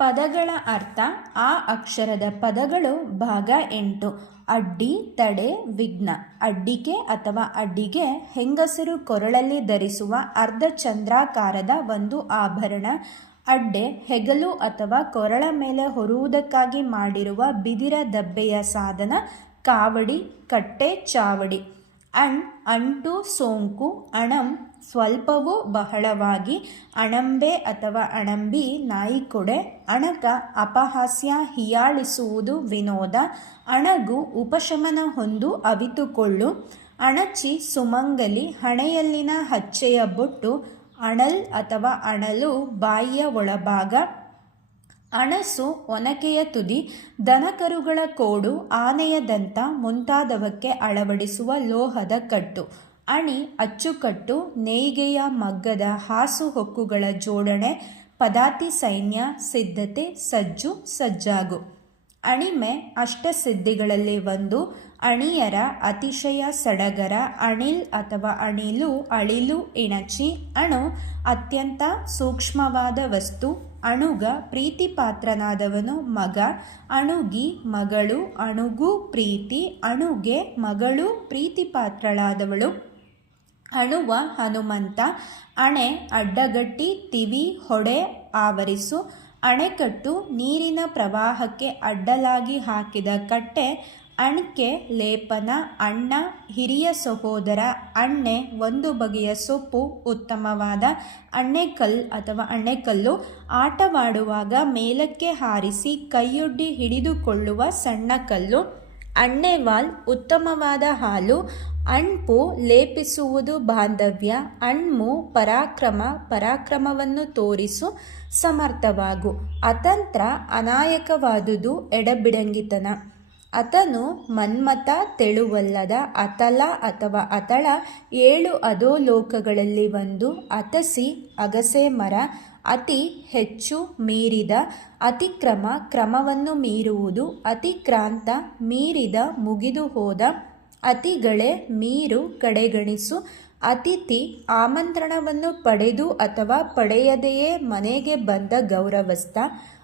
ಪದಗಳ ಅರ್ಥ ಆ ಅಕ್ಷರದ ಪದಗಳು ಭಾಗ ಎಂಟು. ಅಡ್ಡಿ, ತಡೆ, ವಿಘ್ನ. ಅಡ್ಡಿಕೆ ಅಥವಾ ಅಡ್ಡಿಗೆ ಹೆಂಗಸರು ಕೊರಳಲ್ಲಿ ಧರಿಸುವ ಅರ್ಧ ಚಂದ್ರಾಕಾರದ ಒಂದು ಆಭರಣ, ಅಡ್ಡೆ, ಹೆಗಲು ಅಥವಾ ಕೊರಳ ಮೇಲೆ ಹೊರುವುದಕ್ಕಾಗಿ ಮಾಡಿರುವ ಬಿದಿರ ದಬ್ಬೆಯ ಸಾಧನ, ಕಾವಡಿ, ಕಟ್ಟೆ, ಚಾವಡಿ. ಅಣ್, ಅಂಟು, ಸೋಂಕು, ಅಣಂ, ಸ್ವಲ್ಪವೂ ಬಹಳವಾಗಿ, ಅಣಂಬೆ ಅಥವಾ ಅಣಂಬಿ, ನಾಯಿಕೊಡೆ, ಅಣಕ, ಅಪಹಾಸ್ಯ, ಹಿಯಾಳಿಸುವುದು ವಿನೋದ, ಅಣಗು, ಉಪಶಮನ ಹೊಂದು ಅವಿತುಕೊಳ್ಳು, ಅಣಚಿ, ಸುಮಂಗಲಿ, ಹಣೆಯಲ್ಲಿನ ಹಚ್ಚೆಯ ಬೊಟ್ಟು, ಅಣಲ್ ಅಥವಾ ಅಣಲು ಬಾಯಿಯ ಒಳಭಾಗ ಅಣಸು ಒನಕೆಯ ತುದಿ, ದನಕರುಗಳ ಕೋಡು ಆನೆಯ ದಂತ ಮುಂತಾದವಕ್ಕೆ ಅಳವಡಿಸುವ ಲೋಹದ ಕಟ್ಟು, ಅಣಿ, ಅಚ್ಚುಕಟ್ಟು, ನೇಯ್ಗೆಯ ಮಗ್ಗದ ಹಾಸು ಹೊಕ್ಕುಗಳ ಜೋಡಣೆ, ಪದಾತಿ ಸೈನ್ಯ, ಸಿದ್ಧತೆ, ಸಜ್ಜು, ಸಜ್ಜಾಗು. ಅಣಿಮೆ ಅಷ್ಟಸಿದ್ಧಿಗಳಲ್ಲಿ ಒಂದು, ಅಣಿಯರ ಅತಿಶಯ ಸಡಗರ, ಅಣಿಲ್ ಅಥವಾ ಅಣಿಲು, ಅಳಿಲು, ಇಣಚಿ, ಅಣು ಅತ್ಯಂತ ಸೂಕ್ಷ್ಮವಾದ ವಸ್ತು. ಅಣುಗ ಪ್ರೀತಿಪಾತ್ರನಾದವನು ಮಗ, ಅಣುಗಿ ಮಗಳು, ಅಣುಗು ಪ್ರೀತಿ, ಅಣುಗೆ ಮಗಳು ಪ್ರೀತಿಪಾತ್ರಳಾದವಳು. ಅಣುವ ಹನುಮಂತ, ಅಣೆ ಅಡ್ಡಗಟ್ಟಿ, ತಿವಿ, ಹೊಡೆ ಆವರಿಸು, ಅಣೆಕಟ್ಟು ನೀರಿನ ಪ್ರವಾಹಕ್ಕೆ ಅಡ್ಡಲಾಗಿ ಹಾಕಿದ ಕಟ್ಟೆ ಅಣ್ಕೆ, ಲೇಪನ, ಅಣ್ಣ, ಹಿರಿಯ ಸಹೋದರ, ಅಣ್ಣೆ, ಒಂದು ಬಗೆಯ ಸೊಪ್ಪು, ಉತ್ತಮವಾದ ಅಣ್ಣೆಕಲ್ ಅಥವಾ ಅಣ್ಣೆಕಲ್ಲು ಆಟವಾಡುವಾಗ ಮೇಲಕ್ಕೆ ಹಾರಿಸಿ ಕೈಯೊಡ್ಡಿ ಹಿಡಿದುಕೊಳ್ಳುವ ಸಣ್ಣ ಕಲ್ಲು, ಅಣ್ಣೆವಾಲ್ ಉತ್ತಮವಾದ ಹಾಲು, ಅಣ್ಪು ಲೇಪಿಸುವುದು ಬಾಂಧವ್ಯ, ಅಣ್ಮು ಪರಾಕ್ರಮ, ಪರಾಕ್ರಮವನ್ನು ತೋರಿಸು ಸಮರ್ಥವಾಗು, ಅತಂತ್ರ ಅನಾಯಕವಾದುದು ಎಡಬಿಡಂಗಿತನ. ಅತನು ಮನ್ಮಥ ತೆಳುವಲ್ಲದ ಅತಲ ಅಥವಾ ಅತಳ ಏಳು ಅಧೋಲೋಕಗಳಲ್ಲಿ ಒಂದು ಅತಸಿ ಅಗಸೆ ಮರ ಅತಿ ಹೆಚ್ಚು ಮೀರಿದ ಅತಿಕ್ರಮ ಕ್ರಮವನ್ನು ಮೀರುವುದು ಅತಿಕ್ರಾಂತ ಮೀರಿದ ಮುಗಿದು ಹೋದ ಅತಿಗಳೇ ಮೀರು ಕಡೆಗಣಿಸು ಅತಿಥಿ ಆಮಂತ್ರಣವನ್ನು ಪಡೆದು ಅಥವಾ ಪಡೆಯದೆಯೇ ಮನೆಗೆ ಬಂದ ಗೌರವಸ್ಥ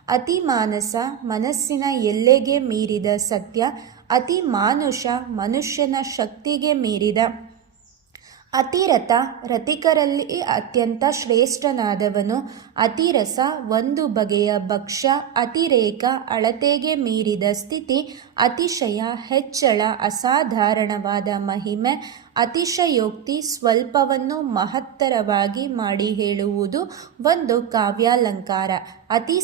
ಅತಿಮಾನಸ ಮನಸ್ಸಿನ ಎಲ್ಲೆಗೆ ಮೀರಿದ ಸತ್ಯ, ಅತಿ ಮಾನುಷ ಮನುಷ್ಯನ ಶಕ್ತಿಗೆ ಮೀರಿದ. ಅತಿರಥ ರಥಿಕರಲ್ಲಿ ಅತ್ಯಂತ ಶ್ರೇಷ್ಠನಾದವನು ಅತಿರಸ ಒಂದು ಬಗೆಯ ಭಕ್ಷ್ಯ, ಅತಿರೇಕ ಅಳತೆಗೆ ಮೀರಿದ ಸ್ಥಿತಿ, ಅತಿಶಯ ಹೆಚ್ಚಳ, ಅಸಾಧಾರಣವಾದ ಮಹಿಮೆ, ಅತಿಶಯೋಕ್ತಿ ಸ್ವಲ್ಪವನ್ನು ಮಹತ್ತರವಾಗಿ ಮಾಡಿ ಹೇಳುವುದು ಒಂದು ಕಾವ್ಯಾಲಂಕಾರ. ಅತಿ